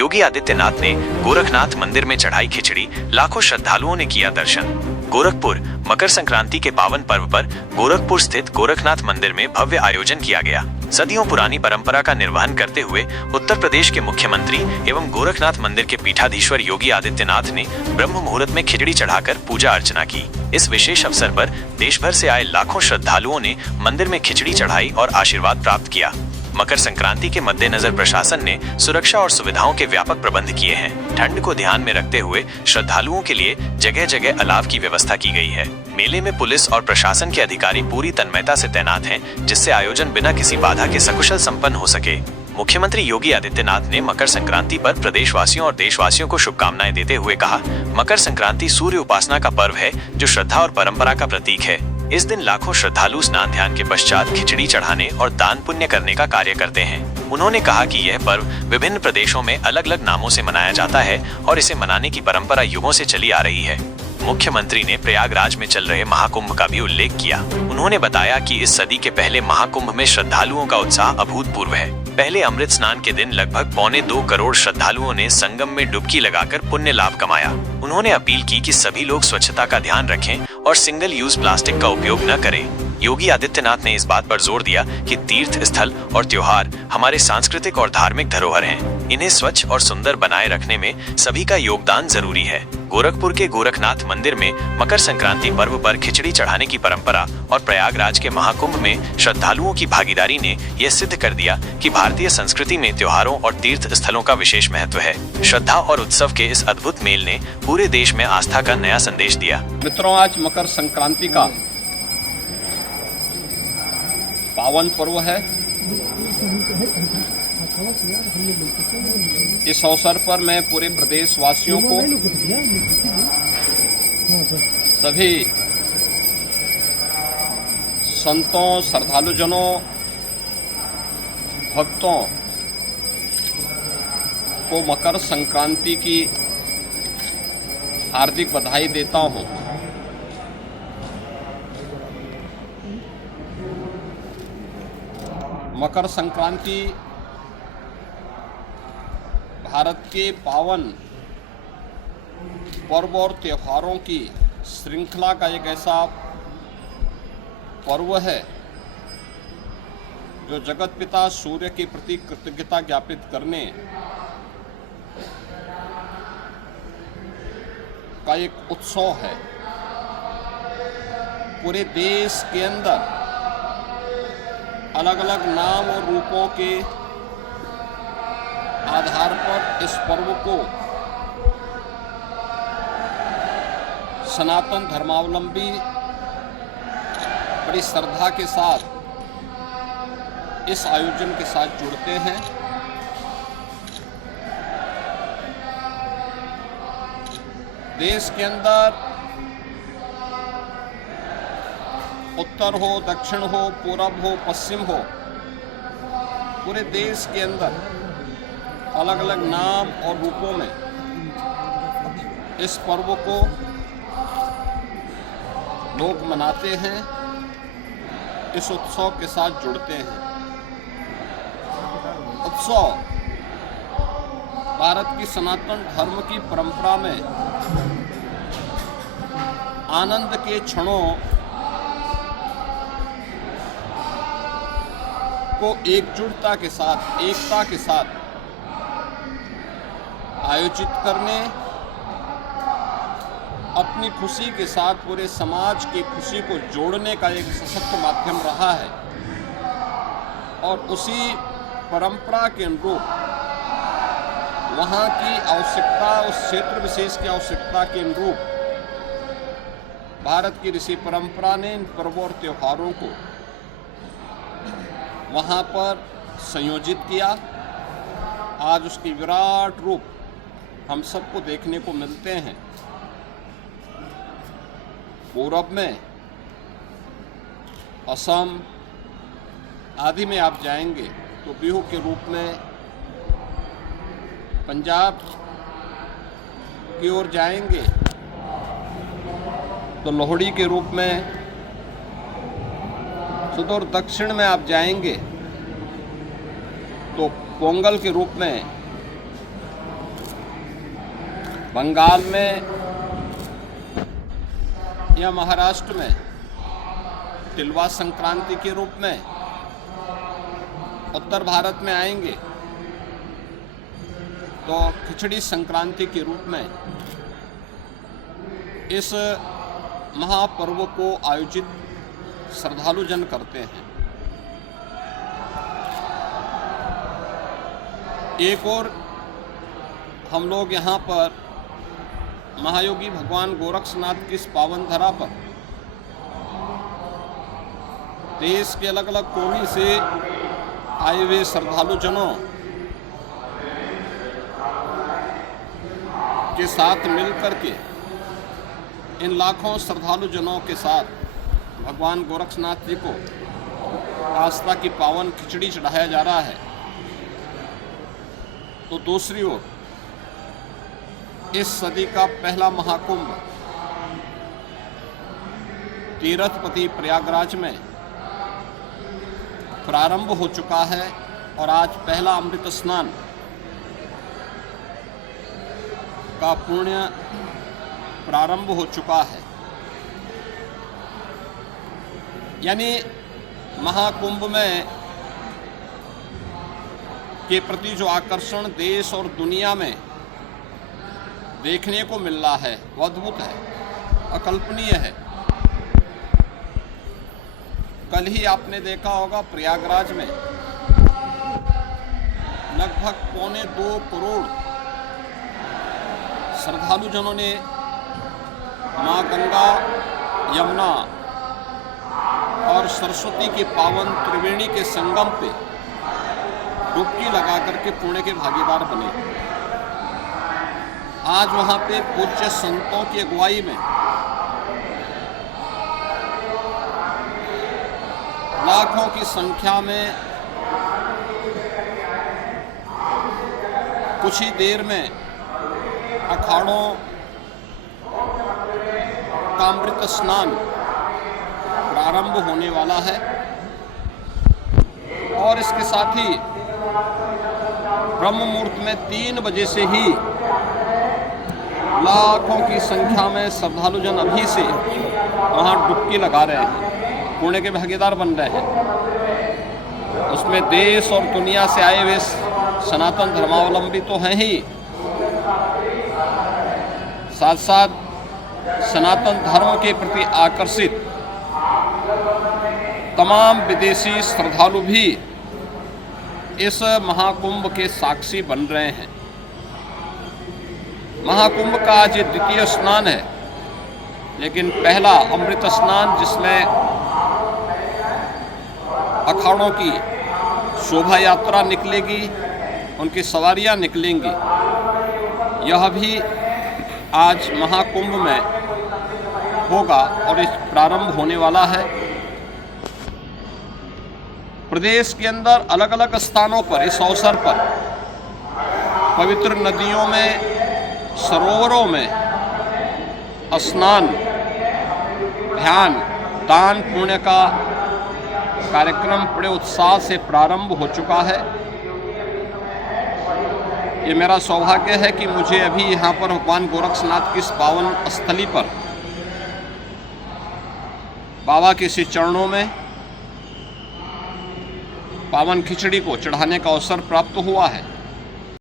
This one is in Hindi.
योगी आदित्यनाथ ने गोरखनाथ मंदिर में चढ़ाई खिचड़ी, लाखों श्रद्धालुओं ने किया दर्शन। गोरखपुर मकर संक्रांति के पावन पर्व पर गोरखपुर स्थित गोरखनाथ मंदिर में भव्य आयोजन किया गया। सदियों पुरानी परंपरा का निर्वहन करते हुए उत्तर प्रदेश के मुख्यमंत्री एवं गोरखनाथ मंदिर के पीठाधीश्वर योगी आदित्यनाथ ने ब्रह्म मुहूर्त में खिचड़ी चढ़ाकर पूजा अर्चना की। इस विशेष अवसर पर देश भर से आए लाखों श्रद्धालुओं ने मंदिर में खिचड़ी चढ़ाई और आशीर्वाद प्राप्त किया। मकर संक्रांति के मद्देनजर प्रशासन ने सुरक्षा और सुविधाओं के व्यापक प्रबंध किए हैं। ठंड को ध्यान में रखते हुए श्रद्धालुओं के लिए जगह जगह अलाव की व्यवस्था की गई है। मेले में पुलिस और प्रशासन के अधिकारी पूरी तन्मयता से तैनात हैं, जिससे आयोजन बिना किसी बाधा के सकुशल संपन्न हो सके। मुख्यमंत्री योगी आदित्यनाथ ने मकर संक्रांति पर प्रदेशवासियों और देशवासियों को शुभकामनाएं देते हुए कहा, मकर संक्रांति सूर्य उपासना का पर्व है जो श्रद्धा और परंपरा का प्रतीक है। इस दिन लाखों श्रद्धालु स्नान ध्यान के पश्चात खिचड़ी चढ़ाने और दान पुण्य करने का कार्य करते हैं। उन्होंने कहा कि यह पर्व विभिन्न प्रदेशों में अलग अलग नामों से मनाया जाता है और इसे मनाने की परंपरा युगों से चली आ रही है। मुख्यमंत्री ने प्रयागराज में चल रहे महाकुंभ का भी उल्लेख किया। उन्होंने बताया कि इस सदी के पहले महाकुंभ में श्रद्धालुओं का उत्साह अभूतपूर्व है। पहले अमृत स्नान के दिन लगभग 1.25 करोड़ श्रद्धालुओं ने संगम में डुबकी लगाकर पुण्य लाभ कमाया। उन्होंने अपील की कि सभी लोग स्वच्छता का ध्यान रखें और सिंगल यूज प्लास्टिक का उपयोग न करें। योगी आदित्यनाथ ने इस बात पर जोर दिया कि तीर्थ स्थल और त्योहार हमारे सांस्कृतिक और धार्मिक धरोहर हैं। इन्हें स्वच्छ और सुंदर बनाए रखने में सभी का योगदान जरूरी है। गोरखपुर के गोरखनाथ मंदिर में मकर संक्रांति पर्व पर खिचड़ी चढ़ाने की परंपरा और प्रयागराज के महाकुंभ में श्रद्धालुओं की भागीदारी ने यह सिद्ध कर दिया कि भारतीय संस्कृति में त्योहारों और तीर्थ स्थलों का विशेष महत्व है। श्रद्धा और उत्सव के इस अद्भुत मेल ने पूरे देश में आस्था का नया संदेश दिया। मित्रों, आज मकर संक्रांति का पावन पर्व है। इस अवसर पर मैं पूरे प्रदेश वासियों को, सभी संतों, श्रद्धालुजनों, भक्तों को मकर संक्रांति की हार्दिक बधाई देता हूं। मकर संक्रांति भारत के पावन पर्व और त्योहारों की श्रृंखला का एक ऐसा पर्व है जो जगत पिता सूर्य के प्रति कृतज्ञता ज्ञापित करने का एक उत्सव है। पूरे देश के अंदर अलग अलग नाम और रूपों के आधार पर इस पर्व को सनातन धर्मावलंबी बड़ी श्रद्धा के साथ इस आयोजन के साथ जुड़ते हैं। देश के अंदर उत्तर हो, दक्षिण हो, पूरब हो, पश्चिम हो, पूरे देश के अंदर अलग अलग नाम और रूपों में इस पर्व को लोग मनाते हैं, इस उत्सव के साथ जुड़ते हैं। उत्सव भारत की सनातन धर्म की परंपरा में आनंद के क्षणों को एकजुटता के साथ, एकता के साथ आयोजित करने, अपनी खुशी के साथ पूरे समाज की खुशी को जोड़ने का एक सशक्त माध्यम रहा है। और उसी परंपरा के अनुरूप वहाँ की आवश्यकता, उस क्षेत्र विशेष की आवश्यकता के अनुरूप भारत की ऋषि परंपरा ने इन पर्वों और त्योहारों को वहाँ पर संयोजित किया। आज उसकी विराट रूप हम सबको देखने को मिलते हैं। पूरब में असम आदि में आप जाएंगे तो बिहू के रूप में, पंजाब की ओर जाएंगे तो लोहड़ी के रूप में, सुदूर दक्षिण में आप जाएंगे तो पोंगल के रूप में बंगाल में या महाराष्ट्र में तिलवा संक्रांति के रूप में, उत्तर भारत में आएंगे तो खिचड़ी संक्रांति के रूप में इस महापर्व को आयोजित श्रद्धालु जन करते हैं। एक और हम लोग यहाँ पर महायोगी भगवान गोरक्षनाथ की इस पावन धरा पर देश के अलग अलग कोने से आए हुए श्रद्धालु जनों के साथ मिलकर के इन लाखों श्रद्धालु जनों के साथ भगवान गोरक्षनाथ जी को आस्था की पावन खिचड़ी चढ़ाया जा रहा है। तो दूसरी ओर इस सदी का पहला महाकुंभ तीर्थपति प्रयागराज में प्रारंभ हो चुका है और आज पहला अमृत स्नान का पुण्य प्रारंभ हो चुका है। यानी महाकुंभ में के प्रति जो आकर्षण देश और दुनिया में देखने को मिल रहा है वो अद्भुत है, अकल्पनीय है। कल ही आपने देखा होगा प्रयागराज में लगभग 1.25 करोड़ श्रद्धालु जनों ने माँ गंगा, यमुना और सरस्वती के पावन त्रिवेणी के संगम पे डुबकी लगा करके पुण्य के भागीदार बने। आज वहाँ पे पूज्य संतों की अगुवाई में लाखों की संख्या में कुछ ही देर में अखाड़ों का अमृत स्नान प्रारंभ होने वाला है और इसके साथ ही ब्रह्म मुहूर्त में 3 बजे से ही लाखों की संख्या में श्रद्धालु जन अभी से वहाँ डुबकी लगा रहे हैं, पुण्य के भागीदार बन रहे हैं। उसमें देश और दुनिया से आए हुए सनातन धर्मावलंबी तो हैं ही, साथ साथ सनातन धर्म के प्रति आकर्षित तमाम विदेशी श्रद्धालु भी इस महाकुंभ के साक्षी बन रहे हैं। महाकुंभ का आज ये द्वितीय स्नान है, लेकिन पहला अमृत स्नान जिसमें अखाड़ों की शोभा यात्रा निकलेगी, उनकी सवारियां निकलेंगी, यह भी आज महाकुंभ में होगा और इस प्रारंभ होने वाला है। प्रदेश के अंदर अलग अलग स्थानों पर इस अवसर पर पवित्र नदियों में, सरोवरों में स्नान, ध्यान, दान पुण्य का कार्यक्रम बड़े उत्साह से प्रारंभ हो चुका है। ये मेरा सौभाग्य है कि मुझे अभी यहाँ पर भगवान गोरक्षनाथ की इस पावन स्थली पर बाबा के श्री चरणों में पावन खिचड़ी को चढ़ाने का अवसर प्राप्त हुआ है।